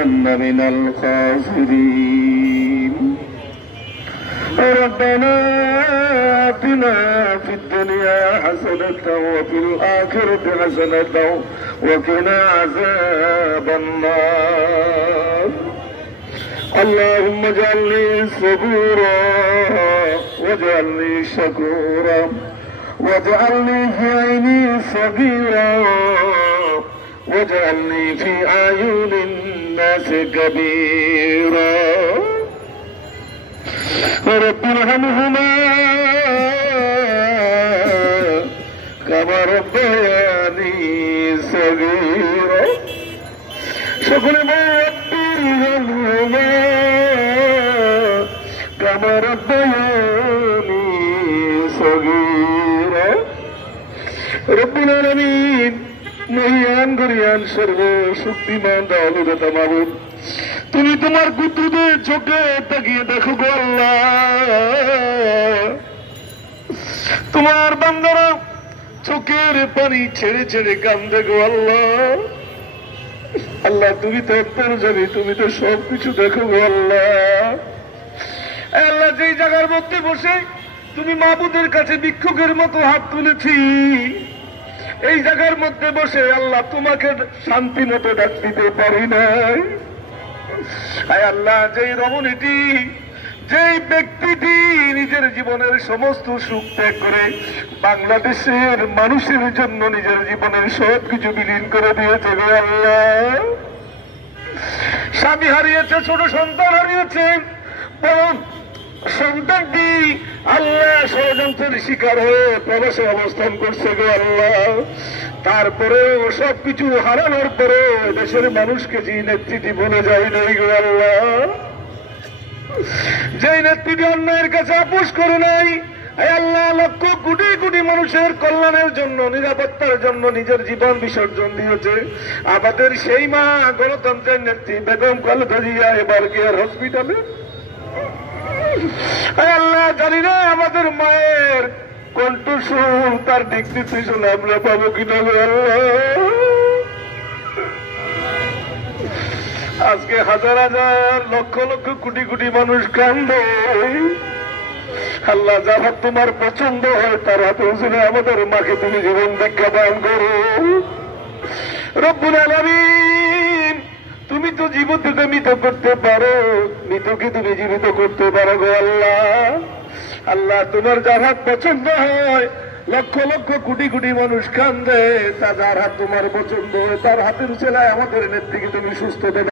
لنكونن من الخاسرين ربنا آتنا في الدنيا حسنة وفي الآخرة حسنة وقنا عذاب النار اللهم اجعلني صبورا واجعلني شكورا واجعلني في عيني صغيرا واجعلني في أعين الناس كبيرا رب ارحمهما كما ربياني صغيرا সকলে رب ارحمهما كما ربياني صغيرا رب العالمين মহিয়ান গরিয়ান সর্বশক্তিমান দয়ালুদাতা মাবুদ, তুমি তোমার কুতুদের চোখে তাকিয়ে দেখো গো আল্লাহ। তোমার বান্দারা চোখের পানি ছেড়ে ছেড়ে কান্দে গো আল্লাহ। আল্লাহ তুমি তো অন্তর্যামী, তুমি তো সবকিছু দেখো গো আল্লাহ। আল্লাহ যেই জায়গার মধ্যে বসে তুমি মাবুদের কাছে ভিক্ষুকের মতো হাত তুলেছি, এই জায়গার মধ্যে বসে আল্লাহ তোমাকে শান্তি মতো ডাক দিতে পারি নাই। আল্লাহ যেই রমণীটি, যেই ব্যক্তিটি নিজের জীবনের সমস্ত সুখ ত্যাগ করে বাংলাদেশের মানুষের জন্য নিজের জীবনের সব কিছু বিলীন করে দিয়েছে গো আল্লাহ। স্বামী হারিয়েছে, ছোট সন্তান হারিয়েছে, সন্তানটি আল্লাহ ষড়যন্ত্রের শিকার হয়ে প্রবাসে অবস্থান করছে গো আল্লাহ। তারপরেও সবকিছু হারানোর পরে দেশের মানুষকে যে নেতৃত্ব বলে যায় নাই গো আল্লাহ, যে নেতৃত্ব অন্যায়ের কাছে আপোষ করে নাই। আল্লাহ লক্ষ কোটি কোটি মানুষের কল্যাণের জন্য, নিরাপত্তার জন্য নিজের জীবন বিসর্জন দিয়েছে। আমাদের সেই মা গণতন্ত্রের নেত্রী বেগম খালেদা জিয়া এবার কেয়ার হসপিটালে। আল্লাহ জানি না আমাদের মায়ের কণ্ঠস্বর, তার দিক নির্দেশনা আমরা পাবো কিনা গো আল্লাহ। আজকে হাজার হাজার লক্ষ লক্ষ কোটি কোটি মানুষ কান্দে। আল্লাহ যার হাত তোমার পছন্দ হয় তার হাতে হুজুরে আমাদের মাকে তুমি জীবন ভিক্ষা দান করো রব্বুল আলামিন। তুমি তো জীবিতকে মৃত করতে পারো, মৃতকে তুমি জীবিত করতে পারো গো আল্লাহ। আল্লাহ তোমার যার হাত পছন্দ হয়, লক্ষ লক্ষ কোটি কোটি মানুষ কান্দে, তা যার হাত তোমার পছন্দ হয় তার হাতের ছেলায় আমাদের নেত্রীকে তুমি সুস্থ দেবে।